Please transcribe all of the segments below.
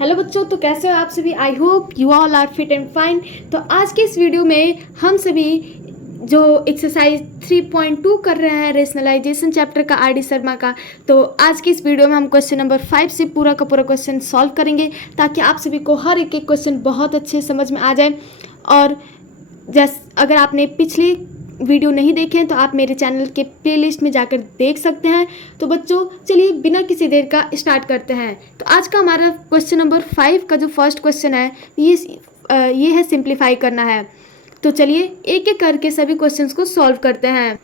Hello बच्चों, तो कैसे हो आप सभी। I hope you all are fit and fine. तो आज के इस वीडियो में हम सभी जो एक्सरसाइज 3.2 कर रहे हैं रेशनलाइजेशन चैप्टर का आर डी शर्मा का, तो आज की इस वीडियो में हम क्वेश्चन नंबर 5 से पूरा का पूरा क्वेश्चन सॉल्व करेंगे ताकि आप सभी को हर एक क्वेश्चन बहुत अच्छे समझ में आ जाए। और अगर आपने पिछली वीडियो नहीं देखे हैं तो आप मेरे चैनल के प्लेलिस्ट में जाकर देख सकते हैं। तो बच्चों चलिए बिना किसी देर का स्टार्ट करते हैं। तो आज का हमारा क्वेश्चन नंबर 5 का जो फर्स्ट क्वेश्चन है ये है सिंप्लीफाई करना है। तो चलिए एक एक करके सभी क्वेश्चंस को सॉल्व करते हैं।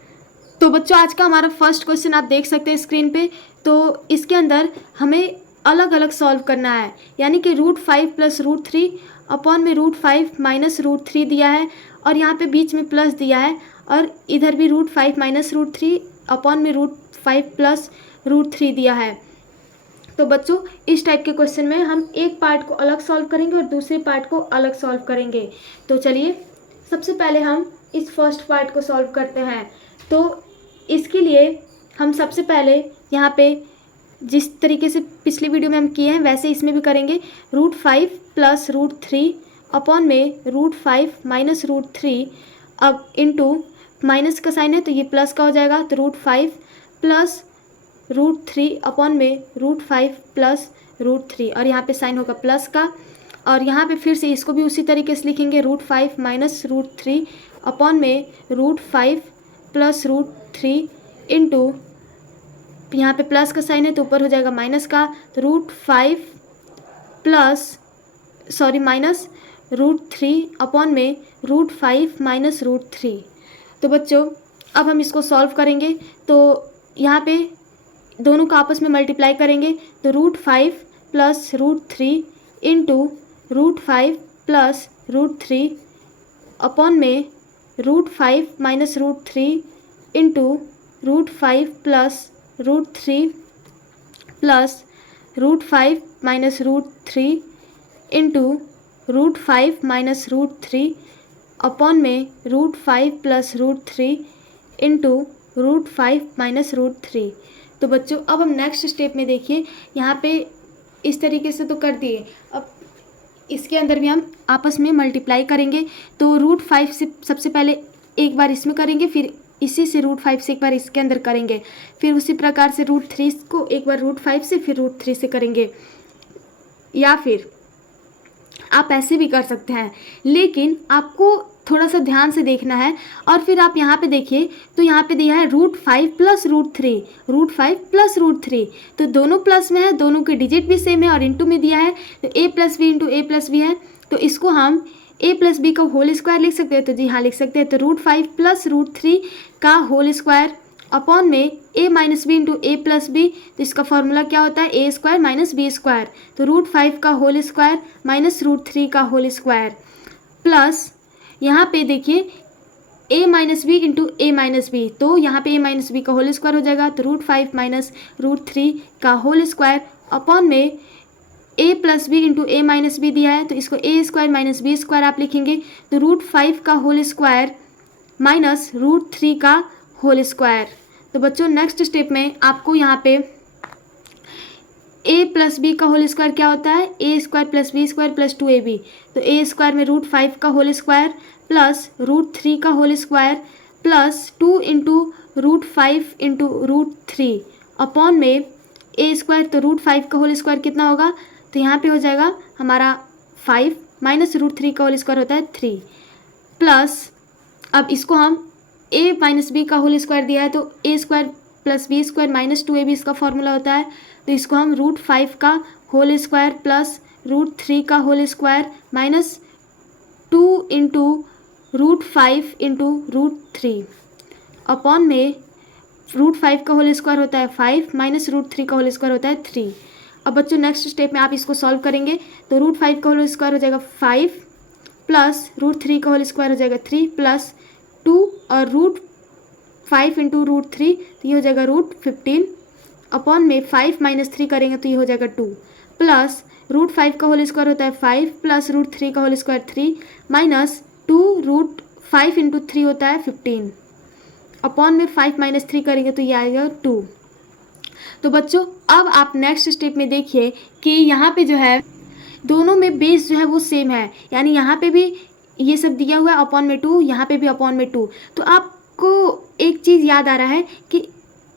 तो बच्चों आज का हमारा फर्स्ट क्वेश्चन आप देख सकते हैं स्क्रीन पे। तो इसके अंदर हमें अलग अलग सॉल्व करना है, यानी कि √5 + √3 अपॉन में √5 - √3 दिया है और यहाँ पे बीच में प्लस दिया है और इधर भी √5 - √3 अपॉन में √5 + √3 दिया है। तो बच्चों इस टाइप के क्वेश्चन में हम एक पार्ट को अलग सॉल्व करेंगे और दूसरे पार्ट को अलग सॉल्व करेंगे। तो चलिए सबसे पहले हम इस फर्स्ट पार्ट को सॉल्व करते हैं। तो इसके लिए हम सबसे पहले यहाँ पे जिस तरीके से पिछली वीडियो में हम किए हैं वैसे इसमें भी करेंगे। √5 + √3 अपॉन में √5 - √3 अब इंटू माइनस का साइन है तो ये प्लस का हो जाएगा। तो √5 + √3 अपॉन में √5 + √3 और यहाँ पे साइन होगा प्लस का। और यहाँ पे फिर से इसको भी उसी तरीके से लिखेंगे √5 - √3 अपॉन में √5 + √3 इंटू यहाँ पे प्लस का साइन है तो ऊपर हो जाएगा माइनस का। तो √5 माइनस √3 अपॉन में √5 - √3। तो बच्चों अब हम इसको सॉल्व करेंगे। तो यहाँ पे दोनों का आपस में मल्टीप्लाई करेंगे तो √5 + √3 इंटू √5 + √3 अपॉन में √5 - √3 इंटू √5 + √3 प्लस √5 - √3 इंटू √5 - √3 अपॉन में √5 + √3 इंटू √5 - √3। तो बच्चों अब हम नेक्स्ट स्टेप में देखिए यहाँ पे इस तरीके से तो कर दिए। अब इसके अंदर भी हम आपस में मल्टीप्लाई करेंगे। तो √5 से सबसे पहले एक बार इसमें करेंगे, फिर इसी से √5 से एक बार इसके अंदर करेंगे, फिर उसी प्रकार से √3 को एक बार √5 से फिर √3 से करेंगे, या फिर आप ऐसे भी कर सकते हैं। लेकिन आपको थोड़ा सा ध्यान से देखना है। और फिर आप यहाँ पे देखिए तो यहाँ पे दिया है √5 + √3 √5 + √3। तो दोनों प्लस में है, दोनों के डिजिट भी सेम है और इंटू में दिया है तो a + b × a + b है। तो इसको हम a + b का होल स्क्वायर लिख सकते हैं। तो जी हाँ लिख सकते हैं। तो √5 + √3 का होल स्क्वायर अपॉन में a - b × a + b। तो इसका फॉर्मूला क्या होता है a² - b²। तो √5 का होल स्क्वायर माइनस √3 का होल स्क्वायर प्लस यहाँ पे देखिए a - b × a - b। तो यहाँ पे a - b का होल स्क्वायर हो जाएगा। तो √5 - √3 का होल स्क्वायर अपॉन में a + b × a - b दिया है तो इसको a² - b² आप लिखेंगे। तो √5 का होल स्क्वायर माइनस √3 का होल स्क्वायर। तो बच्चों नेक्स्ट स्टेप में आपको यहाँ पे a + b का होल स्क्वायर क्या होता है a² + b² + 2ab। तो a² में √5 का होल स्क्वायर प्लस √3 का होल स्क्वायर प्लस 2 × √5 × √3 अपॉन में a² तो √5 का होल स्क्वायर कितना होगा। तो यहाँ पे हो जाएगा हमारा 5 माइनस √3 का होल स्क्वायर होता है 3 प्लस अब इसको हम a - b का होल स्क्वायर दिया है तो a² + b² - 2ab इसका फॉर्मूला होता है। तो इसको हम √5 का होल स्क्वायर प्लस √3 का होल स्क्वायर माइनस 2 × √5 × √3 अपॉन में √5 का होल स्क्वायर होता है 5 माइनस √3 का होल स्क्वायर होता है 3। अब बच्चों नेक्स्ट स्टेप में आप इसको सॉल्व करेंगे तो √5 का होल स्क्वायर हो जाएगा 5 प्लस √3 का होल स्क्वायर हो जाएगा 3 प्लस 2 और √5 × √3 तो ये हो जाएगा √15 अपॉन में 5 - 3 करेंगे तो ये हो जाएगा 2 प्लस √5 का होल स्क्वायर होता है 5 प्लस √3 का होल स्क्वायर 3 माइनस 2 √5 × 3 होता है 15 अपॉन में 5 - 3 करेंगे तो ये आएगा 2। तो बच्चों अब आप नेक्स्ट स्टेप में देखिए कि यहाँ पे जो है दोनों में बेस जो है वो सेम है, यानी यहाँ पे भी ये सब दिया हुआ है अपॉन में 2, यहाँ पे भी अपॉन में 2। तो आपको एक चीज़ याद आ रहा है कि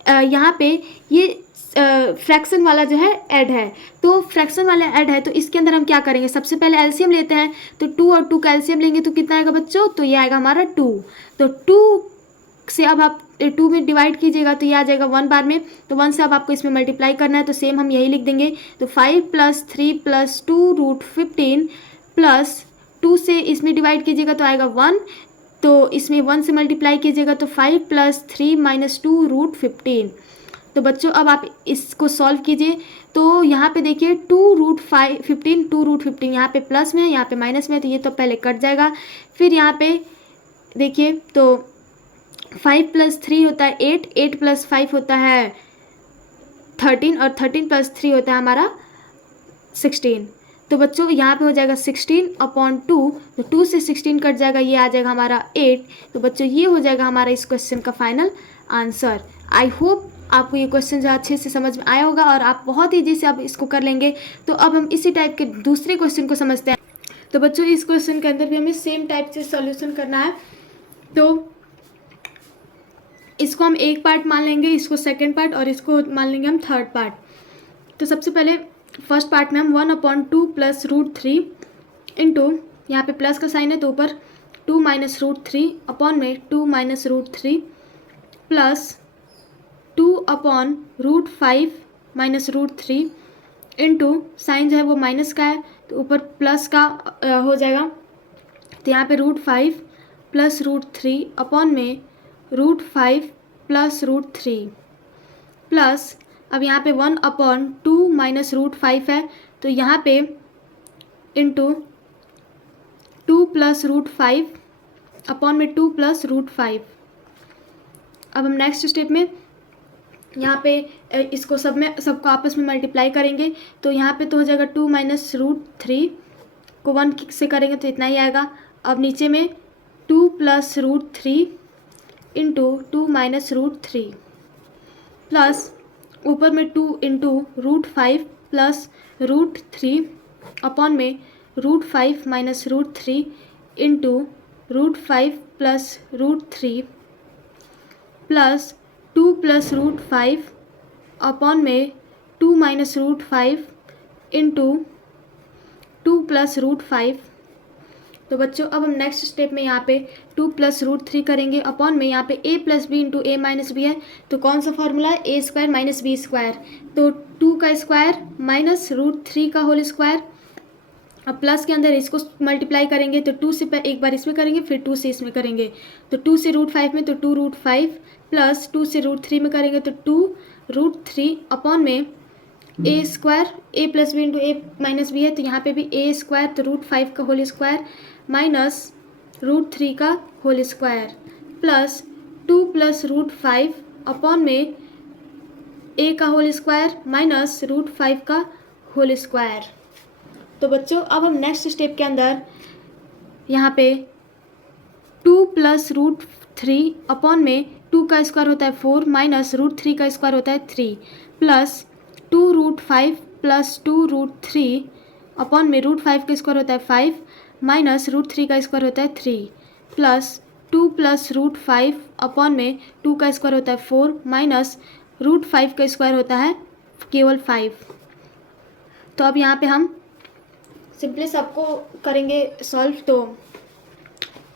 यहाँ पे ये फ्रैक्शन वाला जो है ऐड है, तो फ्रैक्शन वाला ऐड है तो इसके अंदर हम क्या करेंगे, सबसे पहले एलसीएम लेते हैं। तो 2 और 2 का एलसीएम लेंगे तो कितना आएगा बच्चों, तो ये आएगा हमारा 2। तो 2 से अब आप 2 में डिवाइड कीजिएगा तो ये आ जाएगा 1 बार में, तो 1 से अब आपको इसमें मल्टीप्लाई करना है, तो सेम हम यही लिख देंगे। तो 5 + 3 + 2 √15 प्लस 2 से इसमें डिवाइड कीजिएगा तो आएगा 1, तो इसमें 1 से मल्टीप्लाई कीजिएगा तो 5 + 3 - 2 √15। तो बच्चों अब आप इसको सॉल्व कीजिए, तो यहाँ पे देखिए 2√15 2√15 यहाँ पे प्लस में है, यहाँ पे माइनस में है, तो ये तो पहले कट जाएगा। फिर यहाँ पे देखिए तो 5 + 3 होता है 8, 8 + 5 होता है 13 और 13 + 3 होता है हमारा 16। तो बच्चों यहाँ पे हो जाएगा 16/2, तो 2 से 16 कट जाएगा, ये आ जाएगा हमारा 8। तो बच्चों ये हो जाएगा हमारा इस क्वेश्चन का फाइनल आंसर। आई होप आपको ये क्वेश्चन जो अच्छे से समझ में आया होगा और आप बहुत ईजी से अब इसको कर लेंगे। तो अब हम इसी टाइप के दूसरे क्वेश्चन को समझते हैं। तो बच्चों इस क्वेश्चन के अंदर भी हमें सेम टाइप से सॉल्यूशन करना है, तो इसको हम एक पार्ट मान लेंगे, इसको सेकंड पार्ट और इसको मान लेंगे हम थर्ड पार्ट। तो सबसे पहले फर्स्ट पार्ट में हम 1/2 + √3 इंटू, यहाँ पे प्लस का साइन है तो ऊपर 2 - √3 अपॉन में 2 - √3 प्लस 2/√5 - √3 इंटू, साइन जो है वो माइनस का है तो ऊपर प्लस का हो जाएगा, तो यहाँ पे √5 + √3 अपॉन में √5 + √3 प्लस, अब यहाँ पे 1/2 - √5 है तो यहाँ पे इंटू 2 + √5 अपॉन में 2 + √5। अब हम नेक्स्ट स्टेप में यहाँ पे इसको सबको आपस में मल्टीप्लाई करेंगे, तो यहाँ पे तो हो जाएगा 2 - √3 को 1 से करेंगे तो इतना ही आएगा। अब नीचे में 2 + √3 इंटू 2 - √3 प्लस ऊपर में 2 इंटू √5 प्लस √3 अपॉन में √5 - √3 इंटू √5 प्लस √3 प्लस 2 + √5 अपॉन में 2 - √5 इंटू 2 + √5। तो बच्चों अब हम नेक्स्ट स्टेप में यहाँ पे 2 + √3 करेंगे अपॉन में यहाँ पे a + b into a - b है, तो कौन सा फॉर्मूला है, a² - b²। तो 2 का स्क्वायर माइनस √3 का होल स्क्वायर, अब प्लस के अंदर इसको मल्टीप्लाई करेंगे तो 2 से एक बार इसमें करेंगे फिर 2 से इसमें करेंगे, तो 2 से √5 में तो 2√5 प्लस 2 से √3 में करेंगे तो 2√3 अपॉन में a² a + b into a - b है तो यहाँ पे भी a² तो √5 का होल स्क्वायर माइनस √3 का होल स्क्वायर प्लस 2 + √5 अपॉन में a का होल स्क्वायर माइनस √5 का होल स्क्वायर। तो बच्चों अब हम नेक्स्ट स्टेप के अंदर यहाँ पे 2 + √3 अपॉन में 2 का स्क्वायर होता है 4 माइनस √3 का स्क्वायर होता है 3 प्लस 2√5 प्लस 2√3 अपॉन में √5 का स्क्वायर होता है 5 माइनस √3 का स्क्वायर होता है 3 प्लस 2 + √5 अपॉन में 2 का स्क्वायर होता है 4 माइनस √5 का स्क्वायर होता है केवल 5। तो अब यहाँ पे हम सिंपली सबको करेंगे सॉल्व, तो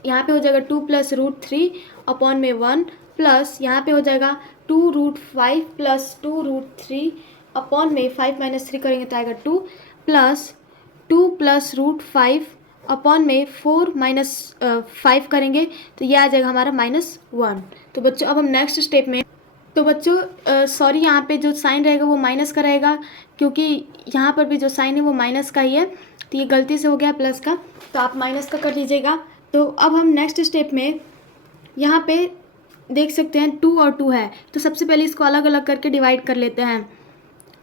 यहाँ पे हो जाएगा 2 + √3 अपॉन में 1 प्लस यहाँ पे हो जाएगा 2√5 प्लस 2√3 अपॉन में 5 - 3 करेंगे तो आएगा 2 प्लस 2 + √5 अपॉन में 4 - 5 करेंगे तो ये आ जाएगा हमारा -1। तो बच्चों अब हम नेक्स्ट स्टेप में, तो बच्चों सॉरी यहाँ पे जो साइन रहेगा वो माइनस का रहेगा, क्योंकि यहाँ पर भी जो साइन है वो माइनस का ही है, तो ये गलती से हो गया प्लस का, तो आप माइनस का कर लीजिएगा। तो अब हम नेक्स्ट स्टेप में यहाँ पे देख सकते हैं 2 और 2 है, तो सबसे पहले इसको अलग अलग करके डिवाइड कर लेते हैं।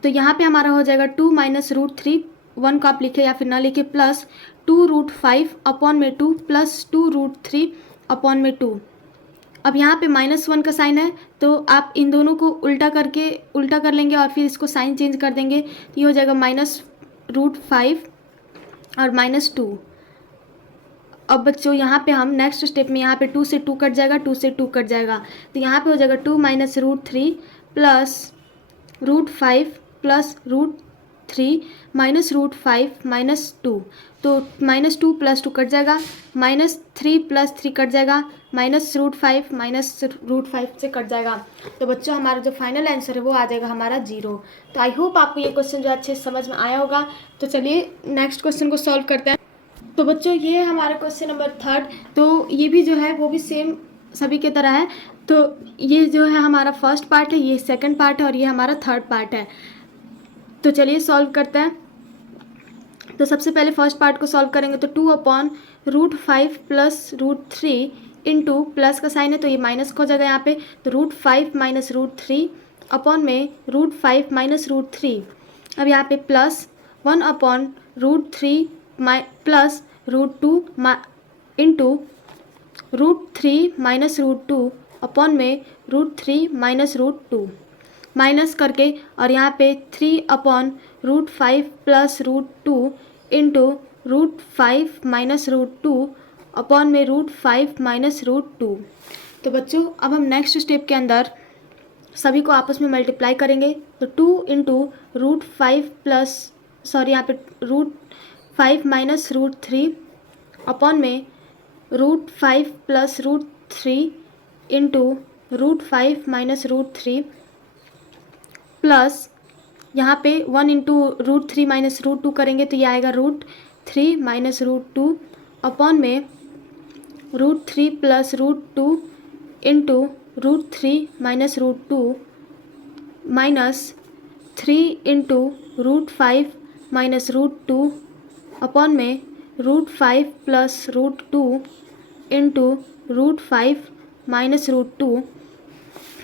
तो यहाँ पे हमारा हो जाएगा 2 - √3, 1 को आप लिखे या फिर ना लिखे, प्लस 2√5 अपॉन में 2 प्लस 2√3 अपॉन में 2। अब यहाँ पे -1 का साइन है तो आप इन दोनों को उल्टा कर लेंगे और फिर इसको साइन चेंज कर देंगे, तो ये हो जाएगा -√5 और -2। अब बच्चों यहाँ पे हम नेक्स्ट स्टेप में यहाँ पे 2 से 2 कट जाएगा, 2 से 2 कट जाएगा, तो यहाँ पे हो जाएगा 2 - √3 प्लस √5 प्लस √3 माइनस √5 -2, तो -2 + 2 कट जाएगा, -3 + 3 कट जाएगा, -√5 से कट जाएगा। तो बच्चों हमारा जो फाइनल आंसर है वो आ जाएगा हमारा 0। तो आई होप आपको ये क्वेश्चन जो अच्छे से समझ में आया होगा। तो चलिए नेक्स्ट क्वेश्चन को सॉल्व करते हैं। तो बच्चों ये है हमारा क्वेश्चन नंबर 3। तो ये भी जो है वो भी सेम सभी के तरह है। तो ये जो है हमारा फर्स्ट पार्ट है, ये सेकंड पार्ट है और ये हमारा थर्ड पार्ट है। तो चलिए सॉल्व करते हैं। तो सबसे पहले फर्स्ट पार्ट को सॉल्व करेंगे तो 2/√5 प्लस √3 इंटू प्लस का साइन है तो ये माइनस का हो जाएगा यहाँ पे, तो √5 - √3 अपॉन में √5 - √3। अब यहाँ पे प्लस 1/√3 प्लस √2 इंटू √3 - √2 अपॉन में √3 - √2 माइनस करके, और यहाँ पे 3/√5 प्लस √2 इंटू √5 - √2 अपॉन में √5 - √2। तो बच्चों अब हम नेक्स्ट स्टेप के अंदर सभी को आपस में मल्टीप्लाई करेंगे। तो 2 इंटू √5 प्लस यहाँ पे √5 - √3 अपॉन में √5 प्लस √3 इंटू √5 - √3 प्लस यहाँ पे 1 इंटू √3 - √2 करेंगे तो ये आएगा √3 - √2 अपॉन में √3 plus √2 into √3 - √2 minus 3 into √5 - √2 upon में √5 प्लस √2 इंटू √5 - √2।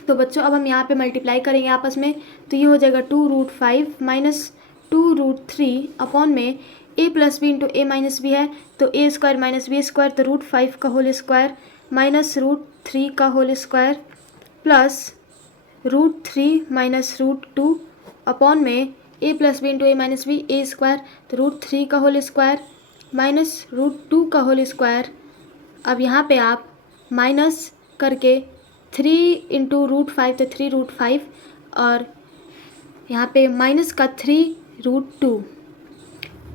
तो बच्चों अब हम यहाँ पे मल्टीप्लाई करेंगे आपस में, तो ये हो जाएगा 2√5 माइनस 2√3 अपॉन में a + b into a - b है तो a² - b², तो √5 का होल स्क्वायर माइनस √3 का होल स्क्वायर प्लस √3 - √2 अपॉन में a + b into a - b a², तो √3 का होल स्क्वायर माइनस √2 का होल स्क्वायर। अब यहाँ पे आप माइनस करके 3 इंटू √5 तो 3√5 और यहाँ पे माइनस का 3√2।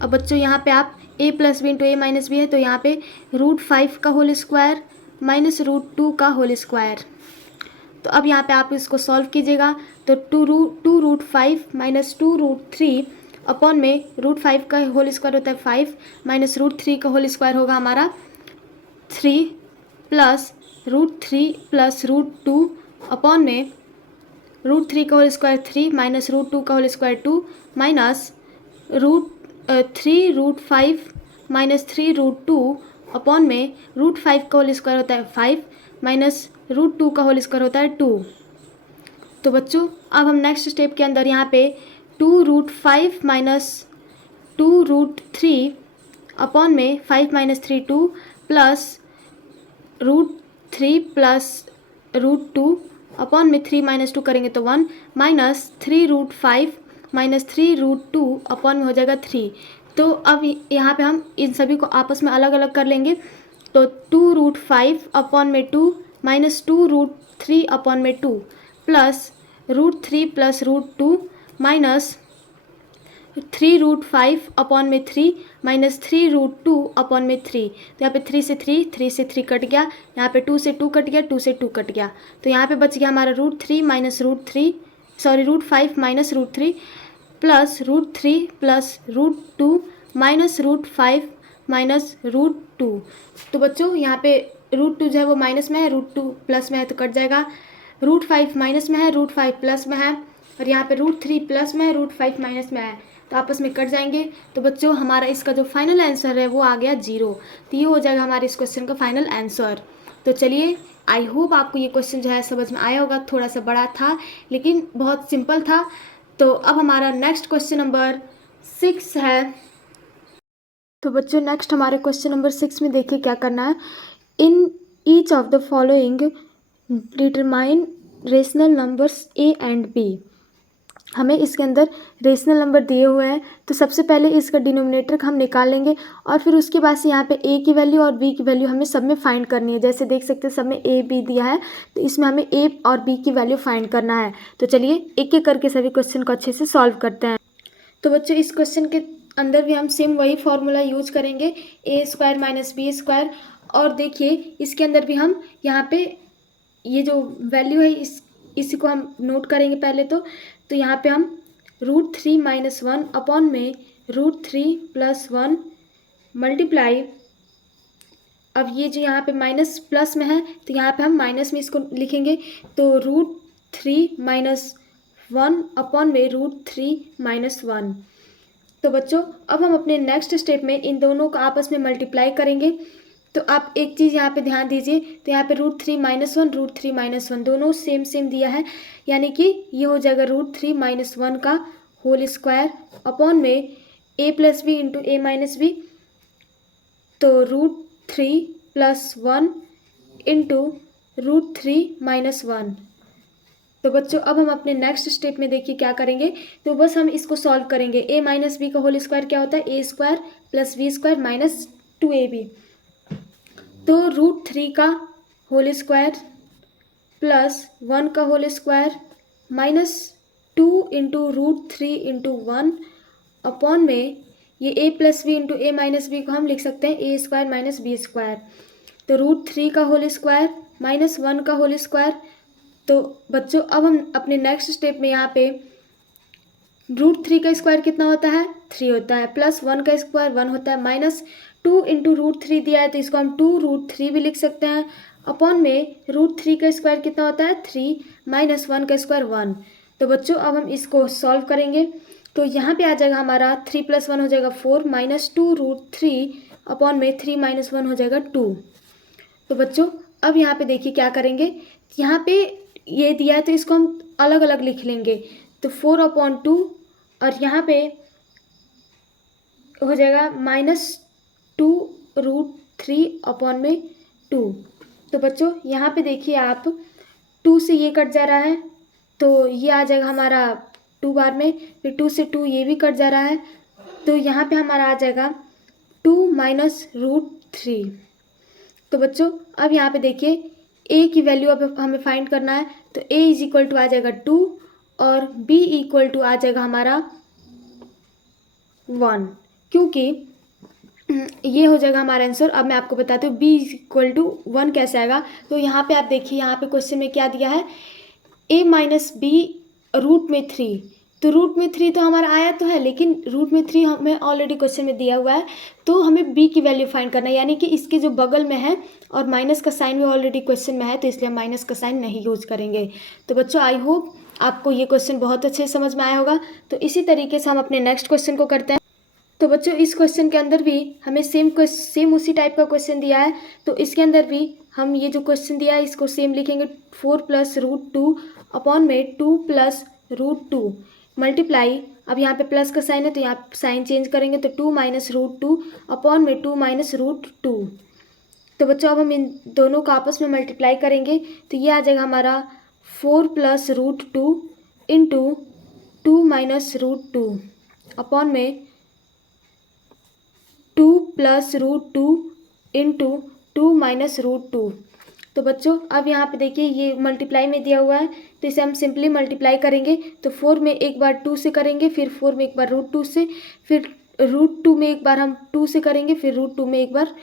अब बच्चों यहाँ पे आप a + b into a - b है तो यहाँ पे √5 का होल स्क्वायर माइनस √2 का होल स्क्वायर। तो अब यहाँ पे आप इसको सॉल्व कीजिएगा तो 2√5 माइनस 2√3 अपॉन में √5 का होल स्क्वायर होता है 5 माइनस √3 का होल स्क्वायर होगा हमारा 3 प्लस √3 प्लस √2 अपॉन में √3 का होल स्क्वायर 3 माइनस √2 का whole square 2 minus 3√5 minus 3√2 upon में √5 का होल स्क्वायर होता है 5 माइनस √2 का होल स्क्वायर होता है 2। तो बच्चों अब हम नेक्स्ट स्टेप के अंदर यहाँ पे 2√5 माइनस 2√3 अपॉन में 5 माइनस 3 2 प्लस √3 प्लस √2 अपॉन में 3 माइनस 2 करेंगे तो 1 माइनस 3√5 माइनस 3√2 अपॉन में हो जाएगा 3। तो अब यहाँ पे हम इन सभी को आपस में अलग अलग कर लेंगे। तो 2√5 अपॉन में 2 माइनस 2√3 अपॉन में 2 प्लस √3 प्लस √2 माइनस 3√5 अपॉन में 3 माइनस 3√2 अपॉन में 3। तो यहाँ पे 3 से 3 कट गया, यहाँ पे 2 से 2 कट गया, 2 से 2 कट गया, तो यहाँ पे बच गया हमारा √5 minus √3 plus √3 plus √2 minus √5 minus √2। तो बच्चों यहाँ पे √2 जो है वो माइनस में है, √2 प्लस में है तो कट जाएगा, √5 माइनस में है, √5 प्लस में है, और यहाँ पे √3 प्लस में है, √5 माइनस में है, तो आपस में कट जाएंगे। तो बच्चों हमारा इसका जो फाइनल आंसर है वो आ गया 0। तो ये हो जाएगा हमारे इस क्वेश्चन का फाइनल आंसर। तो चलिए आई होप आपको ये क्वेश्चन जो है समझ में आया होगा। थोड़ा सा बड़ा था लेकिन बहुत सिंपल था। तो अब हमारा नेक्स्ट क्वेश्चन नंबर 6 है। तो बच्चों नेक्स्ट हमारे क्वेश्चन नंबर 6 में देखिए क्या करना है। In each of the following determine rational numbers a and b। हमें इसके अंदर रेशनल नंबर दिए हुए हैं, तो सबसे पहले इसका डिनोमिनेटर हम निकाल लेंगे और फिर उसके बाद से यहाँ पे a की वैल्यू और b की वैल्यू हमें सब में फाइंड करनी है। जैसे देख सकते हैं सब में a b दिया है, तो इसमें हमें a और b की वैल्यू फाइंड करना है। तो चलिए एक एक करके सभी क्वेश्चन को अच्छे से सॉल्व करते हैं। तो बच्चों इस क्वेश्चन के अंदर भी हम सेम वही फॉर्मूला यूज करेंगे, a square minus B square. और देखिए इसके अंदर भी हम यहाँ पे ये जो वैल्यू है इसी को हम नोट करेंगे पहले। तो यहाँ पे हम √3 - 1 अपॉन में √3 + 1 मल्टीप्लाई, अब ये जो यहाँ पे माइनस प्लस में है तो यहाँ पे हम माइनस में इसको लिखेंगे, तो √3 - 1 अपॉन में √3 - 1। तो बच्चों अब हम अपने नेक्स्ट स्टेप में इन दोनों को आपस में मल्टीप्लाई करेंगे। तो आप एक चीज़ यहाँ पे ध्यान दीजिए, तो यहाँ पे √3 - 1 √3 - 1 दोनों सेम सेम दिया है, यानी कि ये हो जाएगा √3 - 1 का होल स्क्वायर अपॉन में a + b × a - b, तो √3 + 1 × √3 - 1। तो बच्चों अब हम अपने नेक्स्ट स्टेप में देखिए क्या करेंगे, तो बस हम इसको सॉल्व करेंगे। a - b का होल स्क्वायर क्या होता है, a² + b² - 2ab। तो √3 का होल स्क्वायर प्लस 1 का होल स्क्वायर माइनस 2 × √3 × 1 अपॉन में ये a + b × a - b को हम लिख सकते हैं a² - b²। तो √3 का होल स्क्वायर माइनस 1 का होल स्क्वायर। तो बच्चों अब हम अपने नेक्स्ट स्टेप में यहाँ पे √3 का स्क्वायर कितना होता है, 3 होता है, प्लस 1 का स्क्वायर 1 होता है, माइनस 2 × √3 दिया है तो इसको हम 2√3 भी लिख सकते हैं, अपॉन में √3 का स्क्वायर कितना होता है 3 माइनस 1 का स्क्वायर 1। तो बच्चों अब हम इसको सॉल्व करेंगे, तो यहाँ पे आ जाएगा हमारा 3 + 1 हो जाएगा 4 माइनस 2√3 अपॉन में 3 - 1 हो जाएगा 2। तो बच्चों अब यहाँ पे देखिए क्या करेंगे, यहाँ पे ये दिया है तो इसको हम अलग अलग लिख लेंगे, तो 4/2 और यहाँ पे हो जाएगा -2√3 अपॉन में 2। तो बच्चों यहाँ पे देखिए आप 2 से ये कट जा रहा है तो ये आ जाएगा हमारा 2 बार में, फिर 2 से 2 ये भी कट जा रहा है तो यहाँ पे हमारा आ जाएगा 2 - √3। तो बच्चों अब यहाँ पे देखिए a की वैल्यू अब हमें फाइंड करना है, तो a = आ जाएगा 2 और b = आ जाएगा हमारा 1, क्योंकि ये हो जाएगा हमारा आंसर। अब मैं आपको बताती हूँ b = 1 कैसे आएगा। तो यहाँ पे आप देखिए यहाँ पे क्वेश्चन में क्या दिया है, a - b √3, तो √3 तो हमारा आया तो है, लेकिन √3 हमें ऑलरेडी क्वेश्चन में दिया हुआ है, तो हमें b की वैल्यू फाइंड करना है, यानी कि इसके जो बगल में है और माइनस का साइन भी ऑलरेडी क्वेश्चन में है, तो इसलिए हम माइनस का साइन नहीं यूज करेंगे। तो बच्चों आई होप आपको ये क्वेश्चन बहुत अच्छे से समझ में आया होगा। तो इसी तरीके से हम अपने नेक्स्ट क्वेश्चन को करते हैं। तो बच्चों इस क्वेश्चन के अंदर भी हमें सेम उसी टाइप का क्वेश्चन दिया है, तो इसके अंदर भी हम ये जो क्वेश्चन दिया है इसको सेम लिखेंगे, 4 + √2 अपॉन में 2 + √2 मल्टीप्लाई, अब यहाँ पे प्लस का साइन है तो यहाँ साइन चेंज करेंगे, तो 2 - √2 अपॉन में 2 - √2। तो बच्चों अब हम इन दोनों को आपस में मल्टीप्लाई करेंगे, तो ये आ जाएगा हमारा 4 + √2 × 2 - √2 अपॉन में 2 + √2 × 2 - √2। तो बच्चों अब यहाँ पे देखिए ये मल्टीप्लाई में दिया हुआ है, तो इसे हम सिंपली मल्टीप्लाई करेंगे, तो 4 में एक बार 2 से करेंगे, फिर 4 में एक बार √2 से, फिर √2 में एक बार हम 2 से करेंगे, फिर √2 में एक बार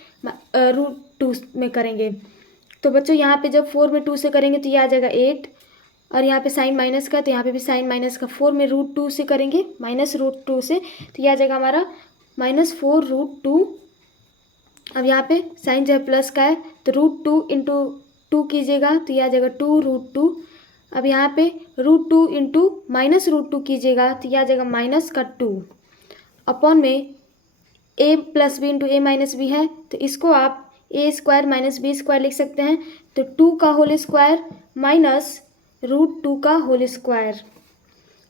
√2 में करेंगे। तो बच्चों यहाँ पे जब 4 में 2 से करेंगे तो ये आ जाएगा 8, और यहाँ पे साइन माइनस का तो यहाँ पे भी साइन माइनस का, 4 में √2 से करेंगे -√2 से, तो ये आ जाएगा हमारा -4√2। अब यहाँ पे साइन जो है प्लस का है तो √2 × 2 कीजिएगा तो ये आ जाएगा 2√2। अब यहाँ पे √2 × -√2 कीजिएगा तो ये आ जाएगा -2 अपॉन में a + b × a - b है, तो इसको आप a² - b² लिख सकते हैं, तो 2 का होल स्क्वायर माइनस √2 का होल स्क्वायर।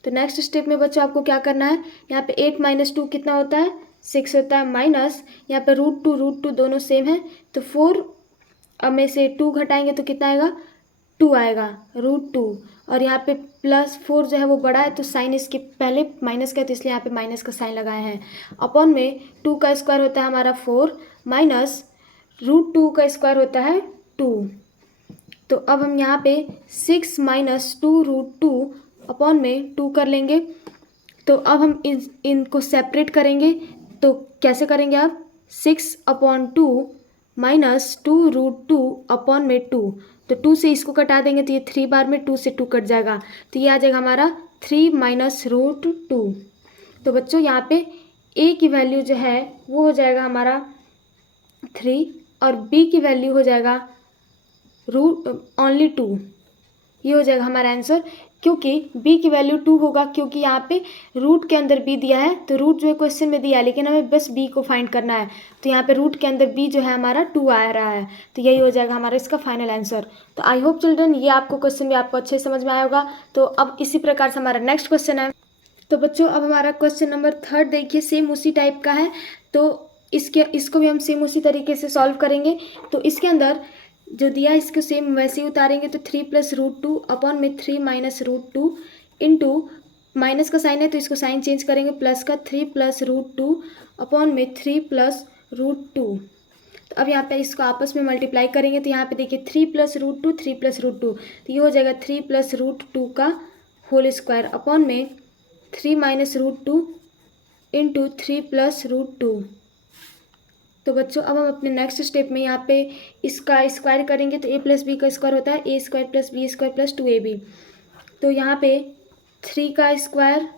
तो नेक्स्ट स्टेप में बच्चों आपको क्या करना है, यहाँ पे 8 - 2 कितना होता है, 6 होता है, माइनस यहाँ पे √2 दोनों सेम है, तो 4 अब में से 2 घटाएंगे तो कितना आएगा, 2 आएगा √2, और यहाँ पे +4 जो है वो बड़ा है, तो साइन इसके पहले माइनस का है, तो इसलिए यहाँ पे माइनस का साइन लगाए हैं। अपॉन में 2 का स्क्वायर होता है हमारा 4 माइनस √2 का स्क्वायर होता है 2। तो अब हम यहाँ पे 6 माइनस 2√2 अपॉन में 2 कर लेंगे। तो अब हम इनको सेपरेट करेंगे, तो कैसे करेंगे आप? 6/2 माइनस 2√2 अपॉन में 2, तो 2 से इसको कटा देंगे तो ये 3 बार में 2 से 2 कट जाएगा, तो ये आ जाएगा हमारा 3 माइनस √2। तो बच्चों यहाँ पे a की वैल्यू जो है वो हो जाएगा हमारा 3 और b की वैल्यू हो जाएगा ओनली 2। ये हो जाएगा हमारा आंसर, क्योंकि b की वैल्यू 2 होगा, क्योंकि यहाँ पे रूट के अंदर b दिया है, तो रूट जो है क्वेश्चन में दिया है, लेकिन हमें बस b को फाइंड करना है, तो यहाँ पे रूट के अंदर b जो है हमारा 2 आ रहा है, तो यही हो जाएगा हमारा इसका फाइनल आंसर। तो आई होप चिल्ड्रन ये आपको क्वेश्चन भी आपको अच्छे समझ में आया होगा। तो अब इसी प्रकार से हमारा नेक्स्ट क्वेश्चन है। तो बच्चों अब हमारा क्वेश्चन नंबर 3 देखिए, सेम उसी टाइप का है, तो इसको भी हम सेम उसी तरीके से सॉल्व करेंगे। तो इसके अंदर जो दिया है इसको सेम वैसे ही उतारेंगे, तो 3 + √2 अपॉन में 3 माइनस √2 इंटू माइनस का साइन है तो इसको साइन चेंज करेंगे, प्लस का 3 + √2 अपॉन में 3 + √2। तो अब यहाँ पे इसको आपस में मल्टीप्लाई करेंगे, तो यहाँ पे देखिए 3 + √2 3 + √2, तो ये हो जाएगा 3 + √2 का होल स्क्वायर अपॉन में 3 माइनस √2 इंटू 3 + √2। तो बच्चों अब हम अपने नेक्स्ट स्टेप में यहाँ पे इसका स्क्वायर करेंगे, तो a + b का स्क्वायर होता है a² + b² + 2ab। तो यहाँ पे 3 का स्क्वायर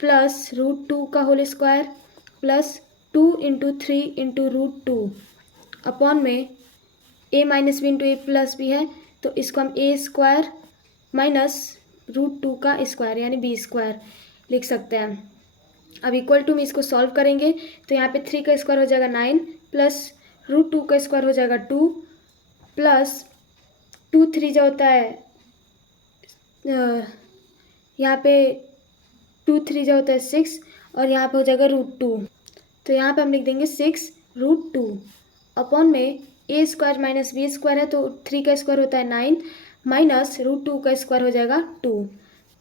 प्लस √2 का होल स्क्वायर प्लस 2 × 3 × √2 अपॉन में a - b × a + b है, तो इसको हम a² माइनस √2 का स्क्वायर यानी b² लिख सकते हैं। अब इक्वल टू में इसको सॉल्व करेंगे, तो यहाँ पे 3 का स्क्वायर हो जाएगा 9 प्लस √2 का स्क्वायर हो जाएगा 2 प्लस 2 3 जो होता है यहाँ पे 2 3 जो होता है 6 और यहाँ पे हो जाएगा √2, तो यहाँ पे हम लिख देंगे 6√2 अपॉन में a² माइनस b² है, तो 3 का स्क्वायर होता है 9 माइनस √2 का स्क्वायर हो जाएगा 2।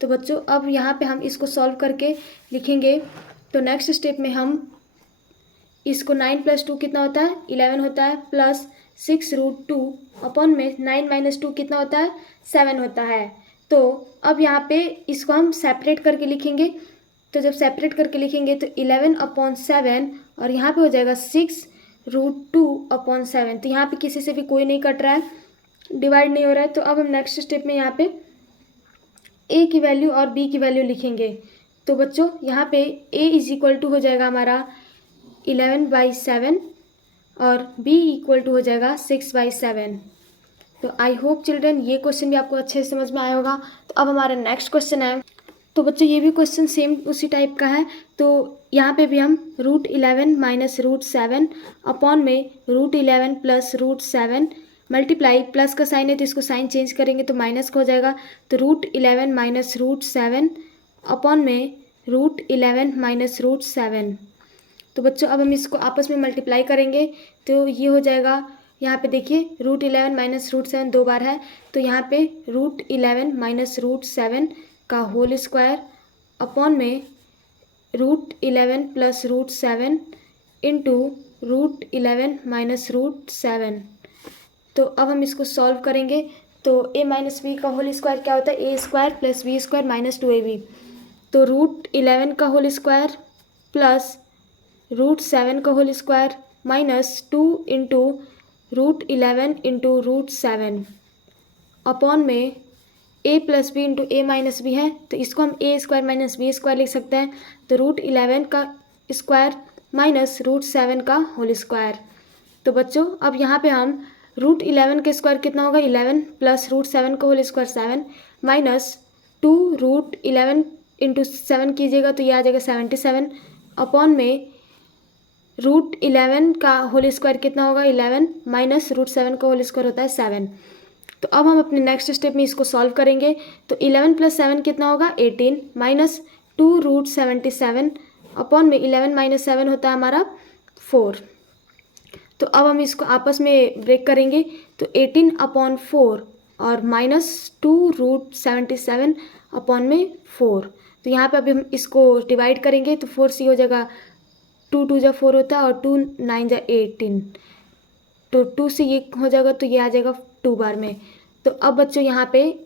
तो बच्चों अब यहाँ पे हम इसको सॉल्व करके लिखेंगे, तो नेक्स्ट स्टेप में हम इसको 9 + 2 कितना होता है 11 होता है, प्लस 6√2 अपॉन में 9 - 2 कितना होता है 7 होता है। तो अब यहाँ पे इसको हम सेपरेट करके लिखेंगे, तो जब सेपरेट करके लिखेंगे तो 11/7 और यहाँ पे हो जाएगा 6√2/7। तो यहाँ पे किसी से भी कोई नहीं कट रहा है, डिवाइड नहीं हो रहा है। तो अब हम नेक्स्ट स्टेप में यहाँ पे a की वैल्यू और b की वैल्यू लिखेंगे। तो बच्चों यहाँ पे a = हो जाएगा हमारा 11/7 और b = हो जाएगा 6/7। तो आई होप चिल्ड्रन ये क्वेश्चन भी आपको अच्छे से समझ में आया होगा। तो अब हमारा नेक्स्ट क्वेश्चन है, तो बच्चों ये भी क्वेश्चन सेम उसी टाइप का है। तो यहाँ पे भी हम √11 माइनस √7 अपॉन में √11 प्लस √7 मल्टीप्लाई, प्लस का साइन है तो इसको साइन चेंज करेंगे तो माइनस का हो जाएगा, तो √11 माइनस √7 अपॉन में √11 माइनस √7। तो बच्चों अब हम इसको आपस में मल्टीप्लाई करेंगे, तो ये हो जाएगा, यहाँ पे देखिए √11 माइनस √7 2 बार है, तो यहाँ पे √11 माइनस √7 का होल स्क्वायर अपॉन में √11 प्लस √7 इंटू √11 माइनस √7। तो अब हम इसको सॉल्व करेंगे, तो a माइनस b का होल स्क्वायर क्या होता है a² + b² माइनस 2ab। तो √11 का होल स्क्वायर प्लस √7 का whole square minus 2 into √11 into √7 upon में a + b into a minus b है, तो इसको हम a² माइनस b² लिख सकते हैं। तो √11 का स्क्वायर माइनस √7 का होल स्क्वायर। तो बच्चों अब यहाँ पे हम √11 का स्क्वायर कितना होगा 11 प्लस √7 का होल स्क्वायर 7 माइनस 2 √11 इंटू 7 कीजिएगा तो ये आ जाएगा 77 अपॉन में √11 का होल स्क्वायर कितना होगा 11 माइनस √7 का होल स्क्वायर होता है 7। तो अब हम अपने नेक्स्ट स्टेप में इसको सॉल्व करेंगे, तो 11 + 7 कितना होगा 18 माइनस 2 √77 अपॉन में 11 माइनस 7 होता है हमारा 4। तो अब हम इसको आपस में ब्रेक करेंगे, तो 18/4 और -2√77 अपॉन में 4। तो यहाँ पे अभी हम इसको डिवाइड करेंगे तो 4 से हो जाएगा, 2 2 जा 4 होता है और 2 9 जा 18, तो 2 से ये हो जाएगा तो ये आ जाएगा 2 बार में। तो अब बच्चों यहाँ पे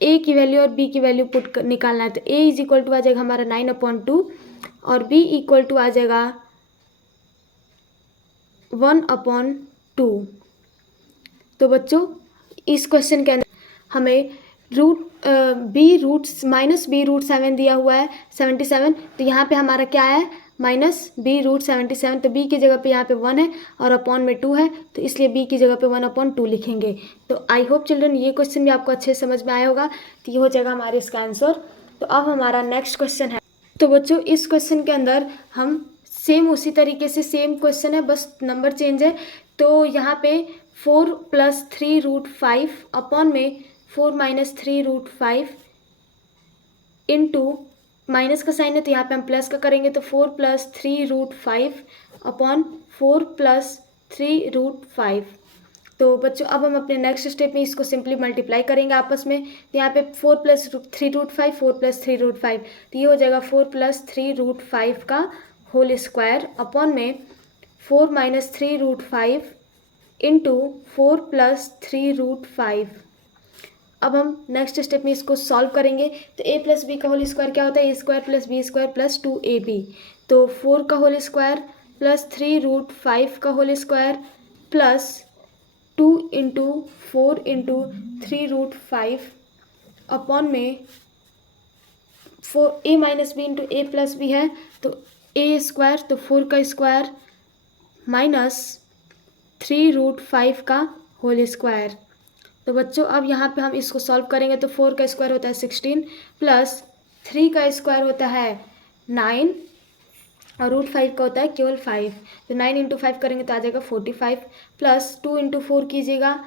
a की वैल्यू और b की वैल्यू निकालना है। तो a इज इक्वल टू आ जाएगा हमारा 9/2 और b इक्वल टू आ जाएगा 1/2। तो बच्चों इस क्वेश्चन के अंदर हमें -b√7 दिया हुआ है 77। तो यहाँ पे हमारा क्या है, -b√77। तो b की जगह पे यहाँ पे 1 है और अपॉन में 2 है, तो इसलिए b की जगह पे 1/2 लिखेंगे। तो आई होप चिल्ड्रन ये क्वेश्चन भी आपको अच्छे से समझ में आया होगा। तो ये हो जाएगा हमारे इसका आंसर। तो अब हमारा नेक्स्ट क्वेश्चन है। तो बच्चों इस क्वेश्चन के अंदर हम सेम उसी तरीके से सेम क्वेश्चन है, बस नंबर चेंज है। तो यहाँ पे 4 + 3√5 अपॉन में 4 - 3√5 इंटू माइनस का साइन है तो यहाँ पे हम प्लस का करेंगे, तो 4 + 3√5 अपॉन 4 + 3√5। तो बच्चों अब हम अपने नेक्स्ट स्टेप में इसको सिंपली मल्टीप्लाई करेंगे आपस में। तो यहाँ पे 4 + 3√5 4 + 3√5, तो ये हो जाएगा 4 + 3√5 का होल स्क्वायर अपॉन में 4 - 3√5 इंटू 4 + 3√5। अब हम नेक्स्ट स्टेप में इसको सॉल्व करेंगे। तो a + b का होल स्क्वायर क्या होता है, a² + b² + 2ab। तो 4 का होल स्क्वायर प्लस 3√5 का होल स्क्वायर प्लस 2 × 4 × 3√5 अपॉन में 4 a - b × a + b है तो a², तो 4 का स्क्वायर माइनस 3√5 का होल स्क्वायर। तो बच्चों अब यहाँ पे हम इसको सॉल्व करेंगे। तो 4 का स्क्वायर होता है 16 प्लस 3 का स्क्वायर होता है 9 और √5 का होता है केवल 5। तो 9 × 5 करेंगे तो आ जाएगा 45 प्लस 2 × 4 कीजिएगा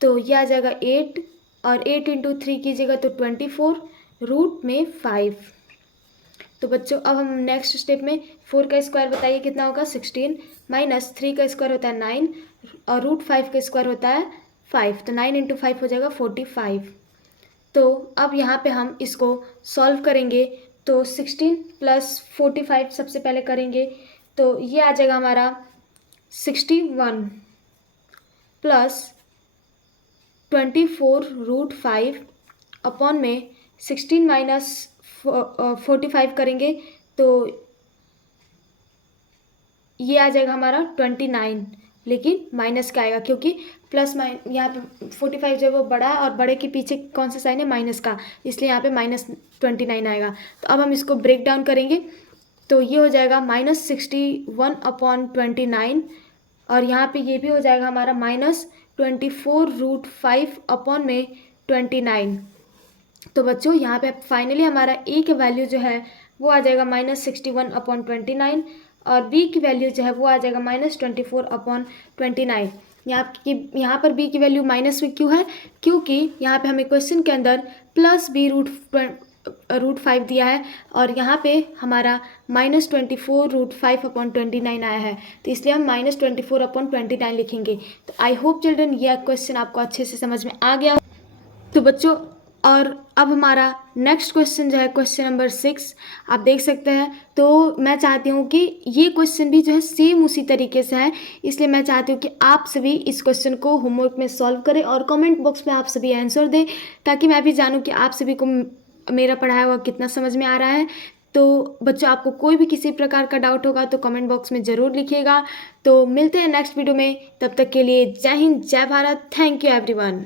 तो ये आ जाएगा 8 और 8 × 3 कीजिएगा तो 24 रूट में 5। तो बच्चों अब हम नेक्स्ट स्टेप में 4 का स्क्वायर बताइए कितना होगा 16 माइनस 3 का स्क्वायर होता है 9 और √5 का स्क्वायर होता है 5। तो 9 × 5 हो जाएगा 45। तो अब यहाँ पे हम इसको सॉल्व करेंगे। तो 16 + 45 सबसे पहले करेंगे तो ये आ जाएगा हमारा 61 प्लस 24 √5 अपॉन में 16 - 45 करेंगे तो ये आ जाएगा हमारा 29, लेकिन माइनस का आएगा क्योंकि प्लस यहाँ पे 45 जो है वो बड़ा है और बड़े के पीछे कौन सा साइन है माइनस का, इसलिए यहाँ पे -29 आएगा। तो अब हम इसको ब्रेक डाउन करेंगे तो ये हो जाएगा -61/29 और यहाँ पे ये भी हो जाएगा हमारा -24 √5 अपॉन में 29। तो बच्चों यहाँ पे फाइनली हमारा a की वैल्यू जो है वो आ जाएगा -61/29 और b की वैल्यू जो है वो आ जाएगा -24/29। यहाँ पर b की वैल्यू माइनस में क्यों है, क्योंकि यहाँ पे हमें क्वेश्चन के अंदर +b√5 दिया है और यहाँ पे हमारा -24 √5/29 आया है, तो इसलिए हम -24/29 लिखेंगे। तो आई होप चिल्ड्रन यह क्वेश्चन आपको अच्छे से समझ में आ गया। तो बच्चों और अब हमारा नेक्स्ट क्वेश्चन जो है क्वेश्चन नंबर 6 आप देख सकते हैं। तो मैं चाहती हूँ कि ये क्वेश्चन भी जो है सेम उसी तरीके से है, इसलिए मैं चाहती हूँ कि आप सभी इस क्वेश्चन को होमवर्क में सॉल्व करें और कमेंट बॉक्स में आप सभी आंसर दें ताकि मैं भी जानूँ कि आप सभी को मेरा पढ़ाया हुआ कितना समझ में आ रहा है। तो बच्चों आपको कोई भी किसी प्रकार का डाउट होगा तो कमेंट बॉक्स में ज़रूर लिखिएगा। तो मिलते हैं नेक्स्ट वीडियो में, तब तक के लिए जय हिंद जय भारत। Thank you everyone.